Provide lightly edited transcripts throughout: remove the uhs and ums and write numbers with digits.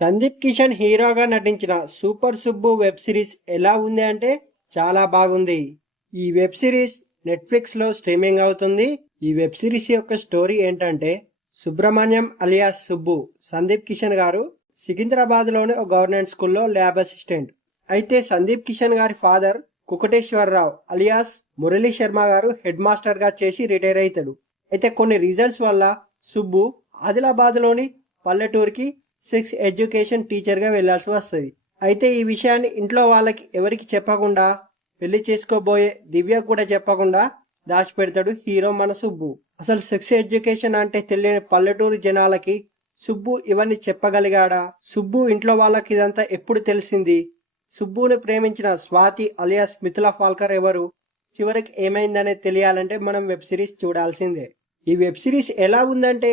సందీప్ కిషన్ హీరోగా నటించిన super Subbu web series ఎలా ఉంది అంటే చాలా బాగుంది. ఈ వెబ్ సిరీస్ నెట్ఫ్లిక్స్ లో స్ట్రీమింగ్ అవుతుంది. ఈ వెబ్ సిరీస్ యొక్క స్టోరీ ఏంటంటే, సుబ్రహ్మణ్యం అలియాస్ సుబ్బు సందీప్ కిషన్ గారు సికింద్రాబాద్ లోని ఒక గవర్నమెంట్ స్కూల్లో ల్యాబ్ అసిస్టెంట్. అయితే సందీప్ కిషన్ గారి ఫాదర్ కుకటేశ్వరరావు అలియాస్ మురళీ శర్మ గారు హెడ్ మాస్టర్ గా చేసి రిటైర్ అవుతాడు. అయితే కొన్ని రీజన్స్ వల్ల సుబ్బు ఆదిలాబాద్ లోని పల్లెటూరుకి సెక్స్ ఎడ్యుకేషన్ టీచర్ గా వెళ్లాల్సి వస్తుంది. అయితే ఈ విషయాన్ని ఇంట్లో వాళ్ళకి ఎవరికి చెప్పకుండా, పెళ్లి చేసుకోబోయే దివ్య కూడా చెప్పకుండా దాచిపెడతాడు హీరో మన సుబ్బు. అసలు సెక్స్ ఎడ్యుకేషన్ అంటే తెలియని పల్లెటూరు జనాలకి సుబ్బు ఇవన్నీ చెప్పగలిగాడా? సుబ్బు ఇంట్లో వాళ్ళకి ఇదంతా ఎప్పుడు తెలిసింది? సుబ్బుని ప్రేమించిన స్వాతి అలియాస్ మిథులా ఫాల్కర్ ఎవరు? చివరికి ఏమైందనేది తెలియాలంటే మనం వెబ్ సిరీస్ చూడాల్సిందే. ఈ వెబ్ సిరీస్ ఎలా ఉందంటే,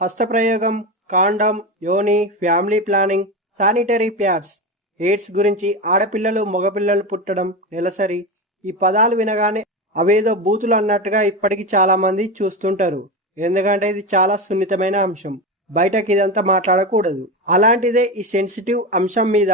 హస్తప్రయోగం, కాండం, యోని, family planning, sanitary pads, AIDS గురించి, ఆడపిల్లలు మగపిల్లలు పుట్టడం నెలసరి, ఈ పదాలు వినగానే అవేదో బూతులు అన్నట్టుగా ఇప్పటికి చాలా మంది చూస్తుంటారు. ఎందుకంటే ఇది చాలా సున్నితమైన అంశం, బయటకి ఇదంతా మాట్లాడకూడదు. అలాంటిదే ఈ సెన్సిటివ్ అంశం మీద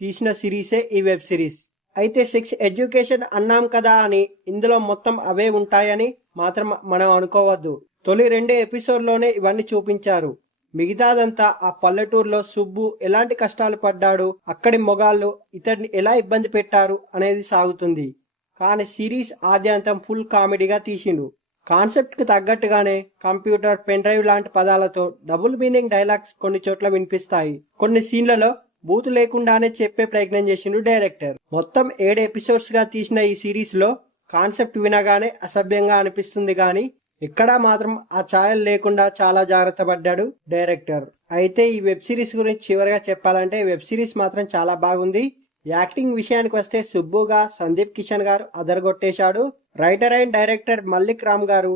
తీసిన సిరీసే ఈ వెబ్ సిరీస్. అయితే సెక్స్ ఎడ్యుకేషన్ అన్నాం కదా అని ఇందులో మొత్తం అవే ఉంటాయని మాత్రం మనం అనుకోవద్దు. తొలి 2 ఎపిసోడ్లోనే ఇవన్నీ చూపించారు. మిగతాదంతా ఆ పల్లెటూరులో సుబ్బు ఎలాంటి కష్టాలు పడ్డాడు, అక్కడి మొగాళ్ళు ఇతడిని ఎలా ఇబ్బంది పెట్టారు అనేది సాగుతుంది. కానీ సిరీస్ ఆద్యంతం ఫుల్ కామెడీగా తీసిండు. కాన్సెప్ట్ కు తగ్గట్టుగానే కంప్యూటర్, పెన్ డ్రైవ్ లాంటి పదాలతో డబుల్ మీనింగ్ డైలాగ్స్ కొన్ని చోట్ల వినిపిస్తాయి. కొన్ని సీన్లలో బూతు లేకుండానే చెప్పే ప్రయత్నం చేసిండు డైరెక్టర్. మొత్తం 7 ఎపిసోడ్స్ గా తీసిన ఈ సిరీస్ లో కాన్సెప్ట్ వినగానే అసభ్యంగా అనిపిస్తుంది గాని ఎక్కడా మాత్రం ఆ ఛాయలు లేకుండా చాలా జాగ్రత్త పడ్డాడు డైరెక్టర్. అయితే ఈ వెబ్ సిరీస్ గురించి చివరిగా చెప్పాలంటే, వెబ్ సిరీస్ మాత్రం చాలా బాగుంది. యాక్టింగ్ విషయానికి వస్తే సుబ్బుగా సందీప్ కిషన్ గారు అదరగొట్టేశాడు. Writer and director Mallik Ram గారు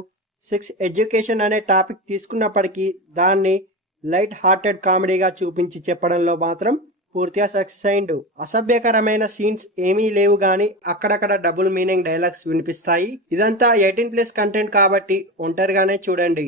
సెక్స్ ఎడ్యుకేషన్ అనే టాపిక్ తీసుకున్నప్పటికీ దాన్ని లైట్ హార్టెడ్ కామెడీగా చూపించి చెప్పడంలో మాత్రం పూర్తిగా సక్సెస్ అయిండు. అసభ్యకరమైన సీన్స్ ఏమీ లేవు గాని అక్కడక్కడ డబుల్ మీనింగ్ డైలాగ్స్ వినిపిస్తాయి. ఇదంతా 18+ కంటెంట్ కాబట్టి ఒంటరిగానే చూడండి.